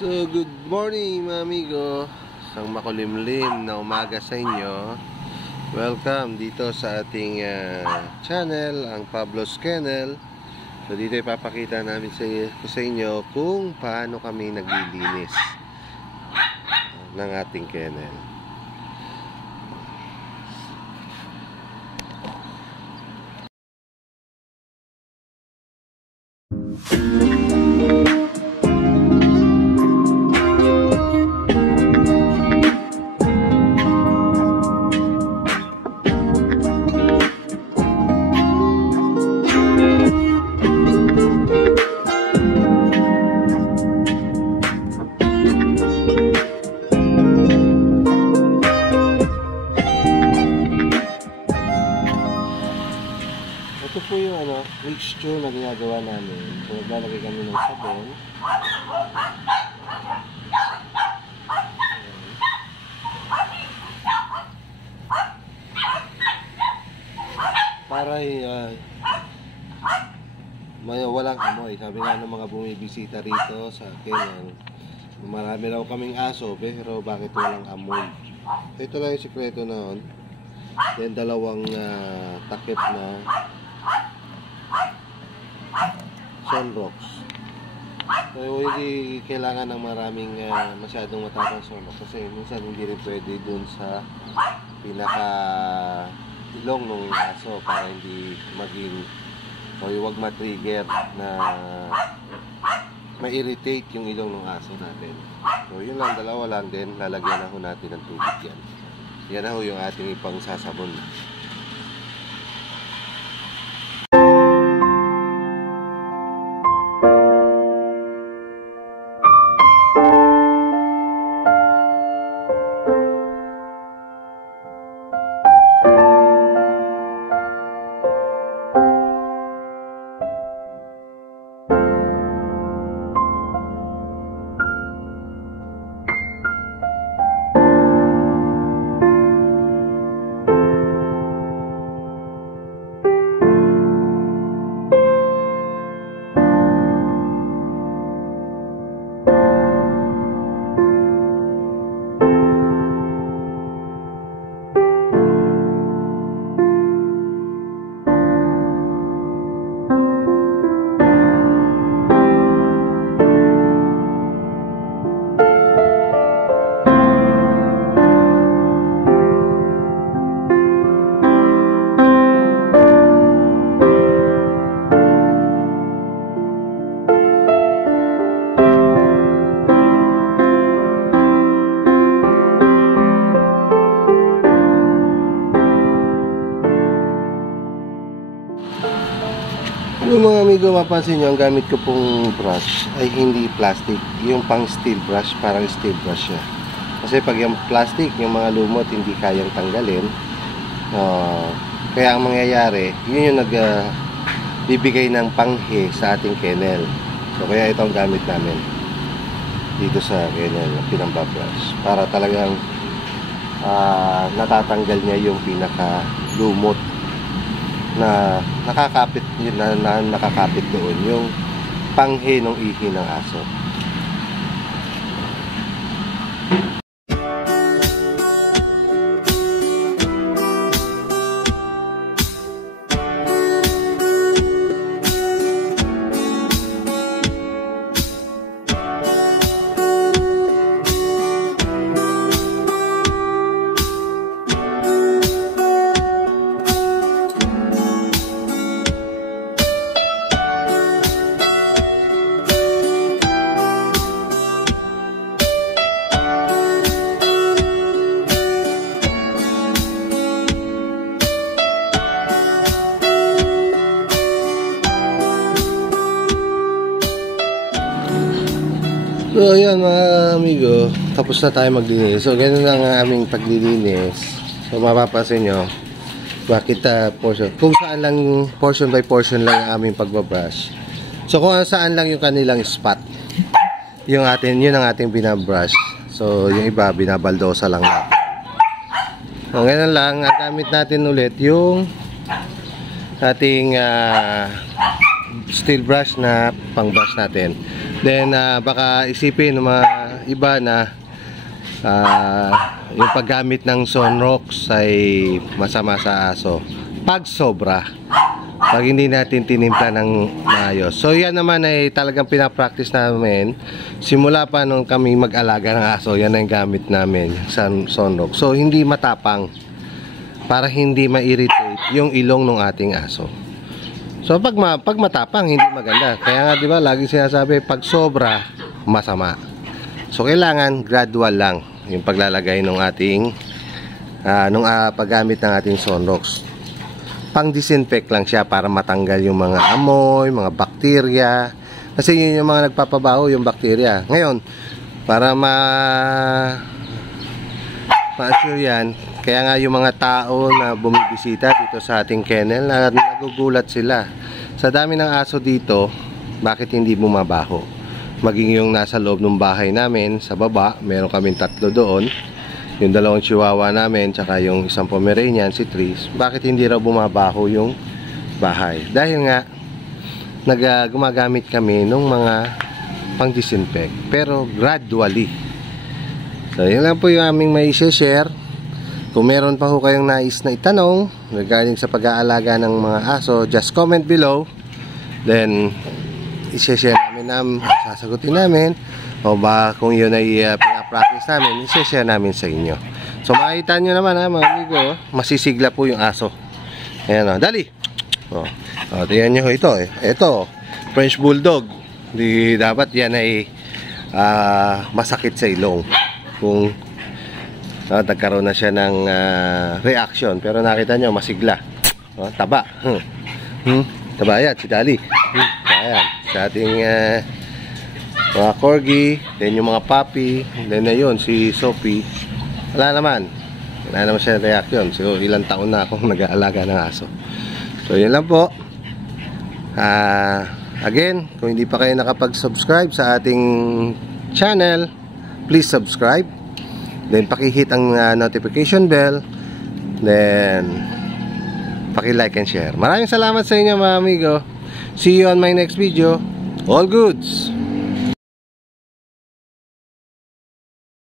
So, good morning mga amigo. Isang makulimlim na umaga sa inyo. Welcome dito sa ating channel, ang Pablo's Kennel. So, dito ipapakita namin sa inyo kung paano kami naglilinis ng ating kennel. Ito po yung mixture na ginagawa namin. So, naglalagay kami ng sabon. Para walang amoy. Sabi nga ng mga bumibisita rito sa kennel, marami raw kaming aso, pero bakit walang amoy? So, ito lang yung sikreto noon. Then dalawang takip na sunrocks. So hindi kailangan ng maraming masyadong matapang sunrocks kasi minsan hindi rin pwede dun sa pinaka ilong ng aso para hindi maging huwag ma-trigger na ma-irritate yung ilong ng aso natin. So yun lang, dalawa lang din. Lalagyan na ho natin ng tubig yan. Yan na ho yung ating ipang sasabon. Yung mga amigo, mapansin nyo, ang gamit ko pong brush ay hindi plastic. Yung pang steel brush, parang steel brush siya. Kasi pag yung plastic, yung mga lumot, hindi kayang tanggalin. Kaya ang mangyayari, yun yung nagbibigay ng panghe sa ating kennel. So kaya ito ang gamit namin dito sa kennel, pinamba brush. Para talagang natatanggal niya yung pinaka lumot na nakakapit doon yung panghe ng ihi ng aso. So ayan mga amigo, tapos na tayo maglinis. So ganun lang ang aming paglilinis. So mapapansin nyo bakit portion, kung saan lang portion by portion lang ang aming pagbabrush. So kung saan lang yung kanilang spot, yun ang ating binabrush. So yung iba binabaldosa lang natin. So ganun lang, ang gamit natin ulit yung ating steel brush na pang brush natin. Then baka isipin ng mga iba na yung paggamit ng Sunrox ay masama sa aso pag sobra, pag hindi natin tinimpla ng maayos. So yan naman ay talagang pinapractice namin simula pa nung kami mag-alaga ng aso. Yan ang gamit namin sa Sunrox. So hindi matapang, para hindi ma-irritate yung ilong ng ating aso. So pag matapang, hindi maganda. Kaya nga 'di ba, lagi sinasabi pag sobra, masama. So kailangan gradual lang yung paglalagay ng ating paggamit ng ating Sunrox. Pang-disinfect lang siya para matanggal yung mga amoy, mga bakterya. Kasi yun yung mga nagpapabaho, yung bakterya. Ngayon, para ma-assure yan, kaya nga yung mga tao na bumibisita dito sa ating kennel, nagugulat sila. Sa dami ng aso dito, bakit hindi bumabaho? Maging yung nasa loob ng bahay namin, sa baba, meron kaming 3 doon. Yung 2 chihuahua namin, tsaka yung isang Pomeranian, si Tris. Bakit hindi raw bumabaho yung bahay? Dahil nga, gumagamit kami ng mga pang-disinfect, pero gradually. So, yun lang po yung aming may share. Kung meron pa ho kayong nais na itanong regarding sa pag-aalaga ng mga aso, just comment below. Then, i-share namin, sasagutin namin. O ba kung yun ay pinapractice namin, i-share namin sa inyo. So makikita nyo naman mga amigo, masisigla po yung aso. Ayan o, dali. Tingnan nyo ito ito, French Bulldog. Di dapat yan ay masakit sa ilong kung nagkaroon na siya ng reaction. Pero nakita nyo, masigla. Taba. Taba yan, si Dali. Ayan, sa ating mga corgi, then yung mga puppy, then na yun, si Sophie, wala naman siya reaction. So ilang taon na akong nag-aalaga ng aso. So yun lang po. Again, kung hindi pa kayo nakapag-subscribe sa ating channel, please subscribe, then paki-hit ang notification bell, then paki-like and share. Maraming salamat sa inyo mga amigo. See you on my next video. All goods!